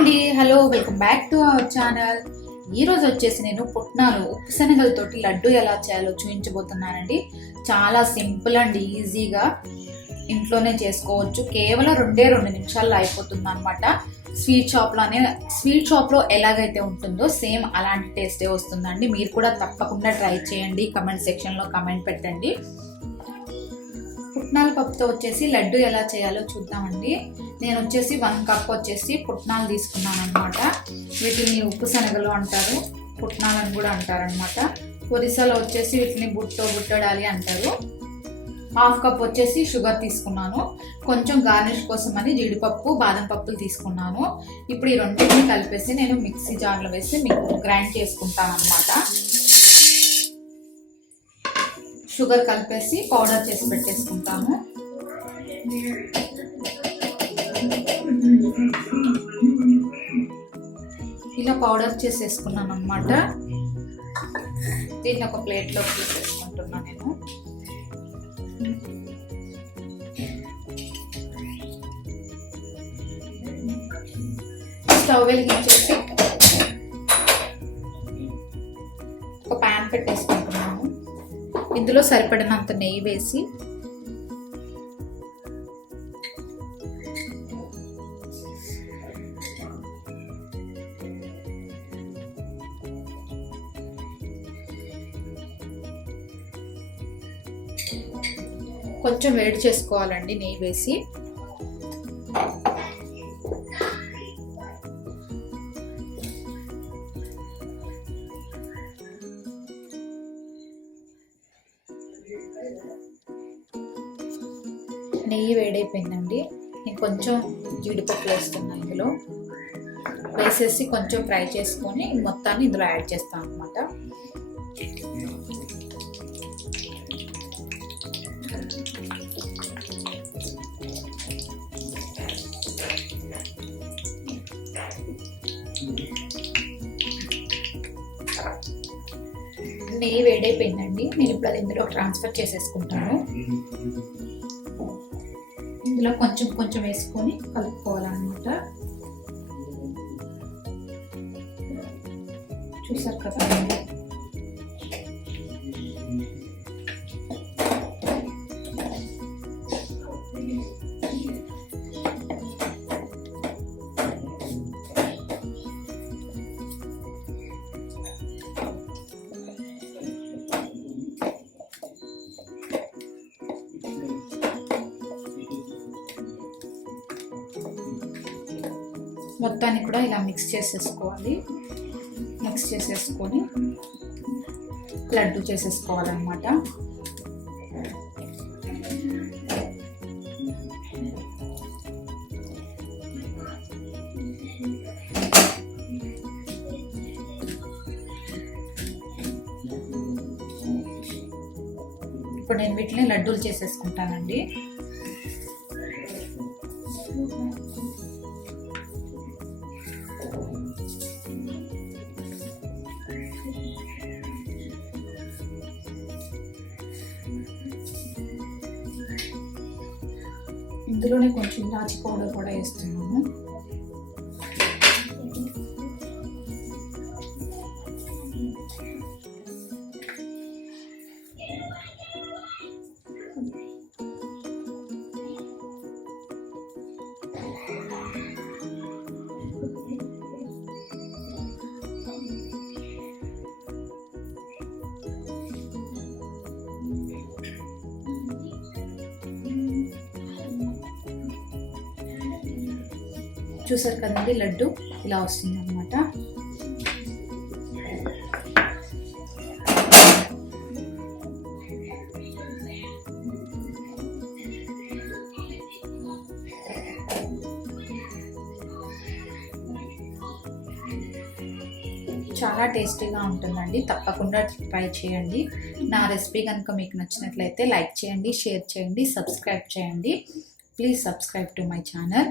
అండి, hello, welcome back to our channel. ఈరోజు వచ్చేసి నేను పుట్నాలు ఉప్పు శనగలతోటి లడ్డు ఎలా చేయాలో చూపించబోతున్నానండి. చాలా సింపుల్ అండ్ ఈజీగా ఇంట్లోనే చేసుకోవచ్చు. కేవలం 2 నిమిషాల్లో అయిపోతుంది అనమాట. స్వీట్ షాప్లో ఎలాగైతే ఉంటుందో సేమ్ అలాంటి టేస్టే వస్తుందండి. మీరు కూడా తప్పకుండా ట్రై చేయండి. కమెంట్ సెక్షన్లో కమెంట్ పెట్టండి. పుట్నాల పప్పుతో వచ్చేసి లడ్డు ఎలా చేయాలో చూద్దామండి. నేను వచ్చేసి 1 కప్ వచ్చేసి పుట్నాలు తీసుకున్నాను అనమాట. వీటిని ఉప్పు శనగలు అంటారు, పుట్నాలని కూడా అంటారనమాట. ఒరిస్సాలో వచ్చేసి వీటిని బుట్టడాలి అంటారు. 1/2 కప్ వచ్చేసి షుగర్ తీసుకున్నాను. కొంచెం గార్నిష్ కోసం అని జీడిపప్పు, బాదం పప్పులు తీసుకున్నాను. ఇప్పుడు ఈ రెండింటిని కలిపేసి నేను మిక్సీ జార్లో వేసి గ్రైండ్ చేసుకుంటాను అనమాట. షుగర్ కలిపేసి పౌడర్ చేసి పెట్టేసుకుంటాము. ఇలా పౌడర్ చేసేసుకున్నాను అనమాట. దీన్ని ఒక ప్లేట్లో తీసేసుకుంటున్నాను నేను. స్టవ్ వెలిగించేసి ఒక ప్యాన్ పెట్టేసుకుంటున్నాను. ఇందులో సరిపడినంత నెయ్యి వేసి కొంచెం వేడి చేసుకోవాలండి. నెయ్యి వేసి నెయ్యి వేడైపోయిందండి. నేను కొంచెం జీడిపప్పు వేస్తున్నాను. ఇందులో వేసేసి కొంచెం ఫ్రై చేసుకొని మొత్తాన్ని ఇందులో యాడ్ చేస్తాను అనమాట. నెయ్యి వేడైపోయిందండి. నేను ఇప్పుడు అది ఇందులో ట్రాన్స్ఫర్ చేసేసుకుంటాను. ఇందులో కొంచెం వేసుకొని కలుపుకోవాలన్నమాట. చూసారు కదా. మొత్తాన్ని కూడా ఇలా మిక్స్ చేసేసుకోవాలి. మిక్స్ చేసేసుకొని లడ్డు చేసేసుకోవాలన్నమాట. ఇప్పుడు నేను వీటిని లడ్డూలు చేసేసుకుంటానండి. ఇందులోనే కొంచెం ఇలాచి పౌడర్ కూడా వేస్తున్నాము. చూసారు కదండి, లడ్డు ఇలా వస్తుంది అనమాట. చాలా టేస్టీగా ఉంటుందండి. తప్పకుండా ట్రై చేయండి. నా రెసిపీ కనుక మీకు నచ్చినట్లయితే లైక్ చేయండి, షేర్ చేయండి, సబ్స్క్రైబ్ చేయండి. Please subscribe to my channel.